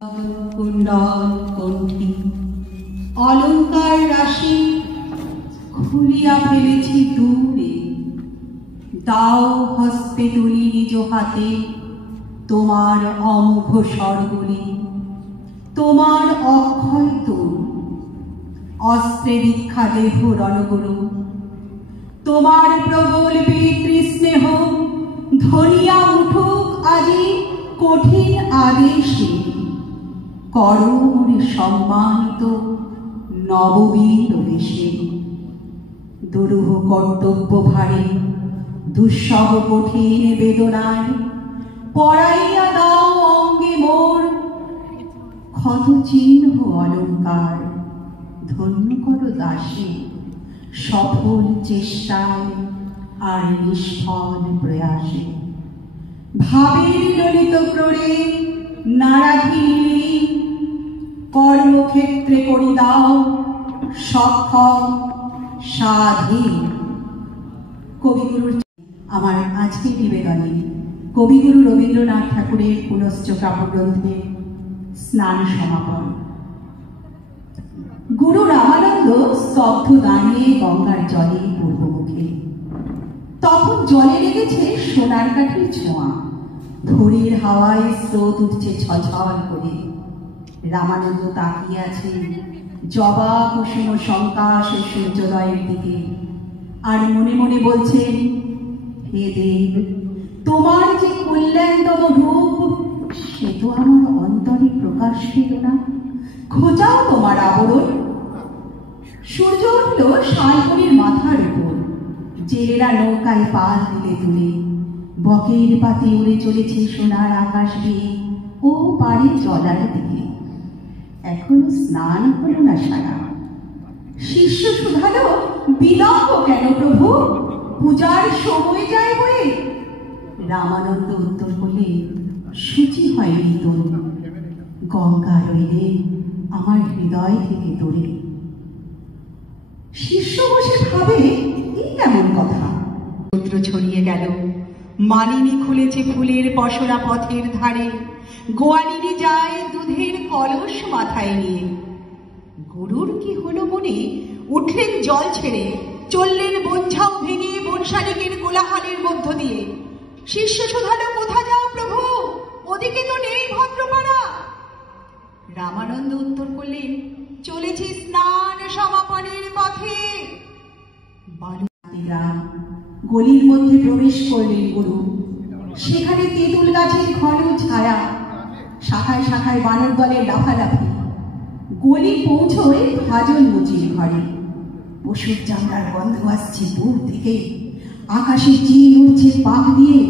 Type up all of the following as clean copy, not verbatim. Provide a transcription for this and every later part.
কুণ্ডল কণ্ঠী অলঙ্কার রাশি খুলিয়া ফেলেছি দূরে। দাও হস্তে তুলি নিজ হাতে তোমার অমোঘ স্বরগুলি, তোমার অক্ষয় তরু অস্ত্রে দীক্ষা দেহ রণগুরু। তোমার প্রবল পিতৃস্নেহ ধরিয়া উঠুক আজি কঠিন আদেশে। করো মোরে সম্মানিত নববীর বেশে। দুরূহ কর্তব্য ভারে দুঃসহ কঠিন বেদনায় পড়াইয়া দাও অঙ্গে মোর ক্ষত চিহ্ন অলঙ্কার। ধন্য করো দাসে সফল চেষ্টায় আর নিষ্ফল প্রয়াসে। ভাবের ললিত ক্রোড়ে নারাখিনী কর্মক্ষেত্রে করি দাও সক্ষম স্বাধীন। কবিগুরুর আমার আজকের নিবেদনে কবিগুরু রবীন্দ্রনাথ ঠাকুরের পুনশ্চ কাব্যগ্রন্থে স্নান সমাপন। গুরু রামানন্দ স্তব্ধ দাঁড়িয়ে গঙ্গার জলে পূর্বমুখে। তখন জলে লেগেছে সোনার কাঠির ছোঁয়া, ভোরের হাওয়ায় স্রোত উঠছে ছলছল করে। রামানন্দ তাকিয়ে আছেন জবা কুসুম সংকাশ সূর্যোদয়ের দিকে, আর মনে মনে বলছেন, হে দেব, তোমার যে কল্যাণতম রূপ সে তো আমার অন্তরে প্রকাশ পেল না। খোঁজাও তোমার আবরণ। সূর্য উঠল শালবনির মাথার উপর, জেলেরা নৌকায় পাল দিলে তুলে। বকের পাতে উড়ে চলেছে সোনার আকাশ বেয়ে ও পাড়ে জলার দিকে। এখনো স্নান হলো না সারা। শিষ্য শুধালো, বিলম্ব কেন প্রভু, পূজার সময় যায় বলে। রামানন্দ উত্তর করলে, সূচি হয়নি তোর, গঙ্গা রইলে আমার হৃদয় থেকে দূরে। শিষ্য বসে ভাবে, এই কেমন কথা। পুত্র ছড়িয়ে গেল, মালিনী খুলেছে ফুলের পসরা পথের ধারে। গোয়ালিনী যায় দুধের কলস মাথায় নিয়ে। গুরুর কি হলো মনে, উঠলেন জল ছেড়ে, চললেন বনঝাও ভেঙে বনশালিকের কোলাহলের মধ্য দিয়ে। শিষ্য শুধালো, কোথা যাও প্রভু, ওদিকে তো নেই ভদ্রপাড়া। রামানন্দ উত্তর করলেন, চলেছি স্নান সমাপনের পথে। গলির মধ্যে প্রবেশ করলেন গুরু। সেখানে তেঁতুল গাছের ঘন ছায়া, শাখায় শাখায় বানর দলের লাফালাফি। গলি পৌঁছয় ভাজন মুচির ঘরে। পশুর চামড়ার গন্ধ আসছে দূর থেকে। আকাশে চিল উঠছে পাক দিয়ে,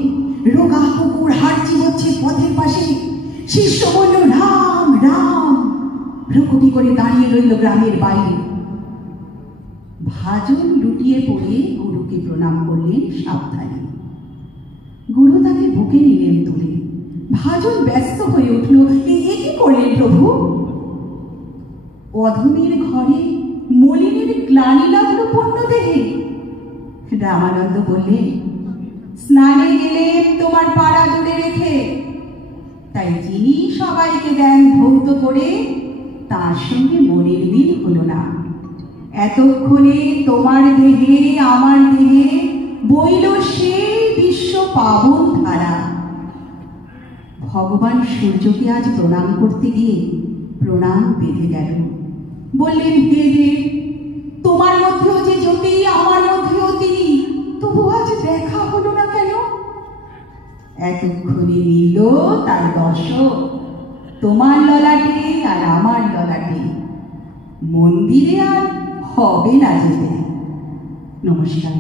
রোগা কুকুর হাড় চিবোচ্ছে পথের পাশে। শিষ্য বলল, রাম রাম। ভ্রুকুটি করে দাঁড়িয়ে রইল গ্রামের বাইরে। ভাজন লুটিয়ে পড়ে গুরুকে প্রণাম করলেন সাবধানে। গুরু তাকে বুকে নিলেন তুলে। ভাজন ব্যস্ত হয়ে উঠল, এ কি করলেন প্রভু। অধমের ঘরে মলিনের গ্লানি লাগলো পূর্ণ দেহে। রামানন্দ বললেন, স্নানে গেলেন তোমার পাড়া দূরে রেখে, তাই যিনি সবাইকে দেন ধৌত করে তার সঙ্গে মনের মিল হলো না। এতক্ষণে তোমার দেহে আমার দেহে বইল সেই বিশ্ব পাবন ধারা। ভগবান সূর্যকে আজ প্রণাম করতে গিয়ে প্রণাম বেঁধে গেল। বললেন, হে দেব, তোমার মধ্যেও যে জ্যোতি আমার মধ্যেও তিনি, তবু আজ দেখা হলো না কেন। এতক্ষণে নিল তার দর্শক তোমার ললাটে আর আমার ললাটে। মন্দিরে আর হবে না যেতে। নমস্কার।